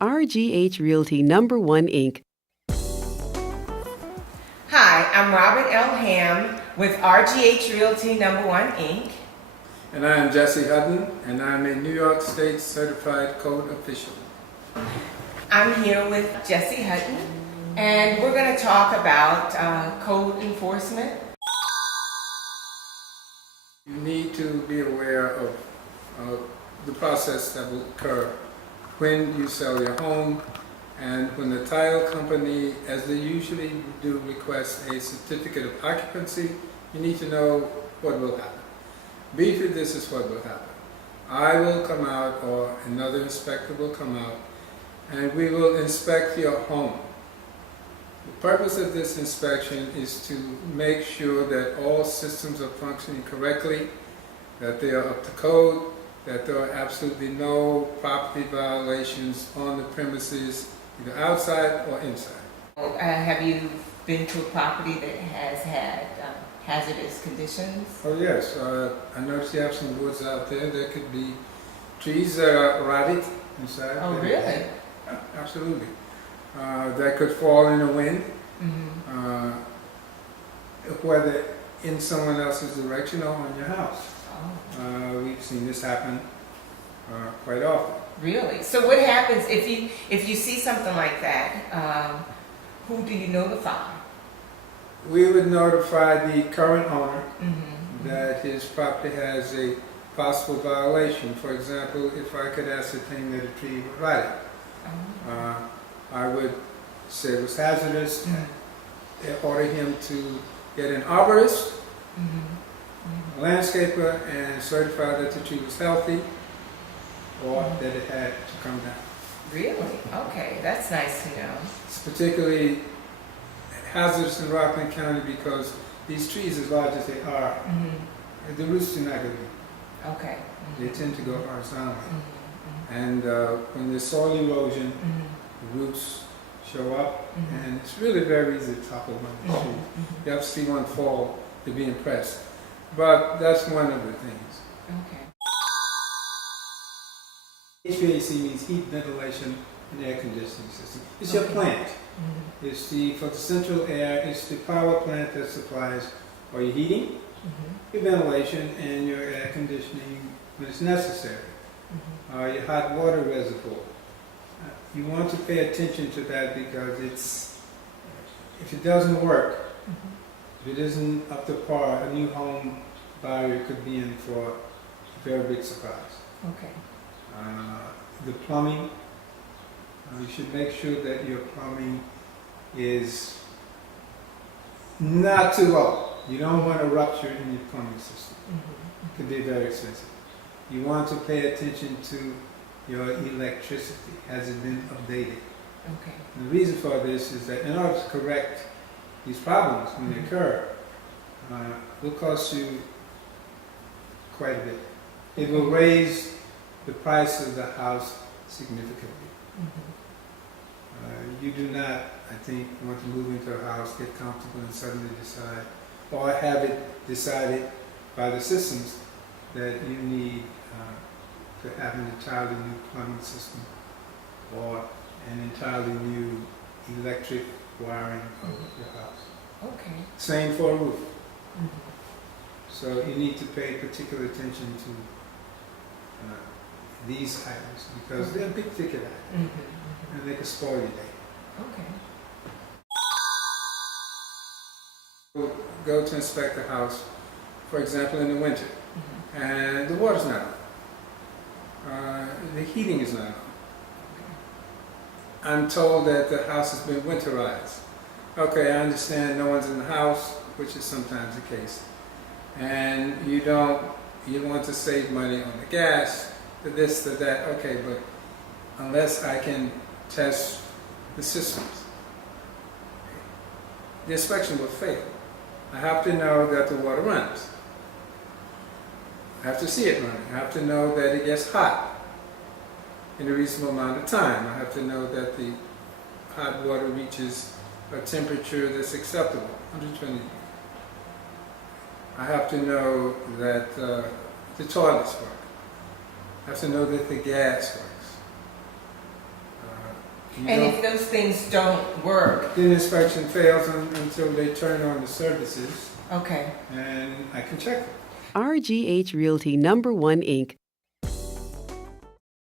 RGH Realty #1 Inc. Hi, I'm Robert L. Ham with RGH Realty #1 Inc. And I am Jesse Hutton, and I'm a New York State Certified Code Official. I'm here with Jesse Hutton, and we're going to talk about code enforcement. You need to be aware of the process that will occur when you sell your home and when the title company, as they usually do, request a certificate of occupancy. You need to know what will happen. Briefly, this is what will happen. I will come out, or another inspector will come out, and we will inspect your home. The purpose of this inspection is to make sure that all systems are functioning correctly, that they are up to code, that there are absolutely no property violations on the premises, either outside or inside. Have you been to a property that has had hazardous conditions? Oh yes, I noticed you have some woods out there. There could be trees that are rotted inside. Oh, really? Absolutely. That could fall in the wind, whether in someone else's direction or on your house. Oh. We've seen this happen quite often. Really? So what happens if you see something like that? Who do you notify? We would notify the current owner that his property has a possible violation. For example, if I could ascertain that a tree was rotted, I would say it was hazardous, order him to get an arborist, a landscaper, and certify that the tree was healthy or that it had to come down. Really? Okay, that's nice to know. It's particularly hazardous in Rockland County because these trees, as large as they are, the roots do not go deep. Okay. They tend to go horizontally. And when there's soil erosion, the roots show up, and it's really very easy to topple one of the trees. You have to see one fall to be impressed. But that's one of the things. Okay. HVAC means heat, ventilation, and air conditioning system. It's your plant. It's for the central air, it's the power plant that supplies all your heating, your ventilation, and your air conditioning when it's necessary. Your hot water reservoir. You want to pay attention to that because if it doesn't work, if it isn't up to par, a new home buyer could be in for a very big surprise. Okay. The plumbing, you should make sure that your plumbing is not too old. You don't want a rupture in your plumbing system. It could be very expensive. You want to pay attention to your electricity. Has it been updated? Okay. And the reason for this is that in order to correct these problems when they occur, it will cost you quite a bit. It will raise the price of the house significantly. You do not, I think, want to move into a house, get comfortable, and suddenly decide, or have it decided by the systems that you need to have an entirely new plumbing system or an entirely new electric wiring of your house. Okay. Same for a roof. So you need to pay particular attention to these items because they're big ticket items and they can spoil your day. Okay. Go to inspect the house, for example, in the winter, and the water's not on. The heating is not on. I'm told that the house has been winterized. Okay, I understand no one's in the house, which is sometimes the case. And you want to save money on the gas, to this, to that. Okay, but unless I can test the systems, the inspection will fail. I have to know that the water runs. I have to see it running. I have to know that it gets hot in a reasonable amount of time. I have to know that the hot water reaches a temperature that's acceptable, 120 degrees. I have to know that the toilets work. I have to know that the gas works. You And don't- if those things don't work, the inspection fails until they turn on the services, okay. and I can check it. RGH Realty Number 1 Inc.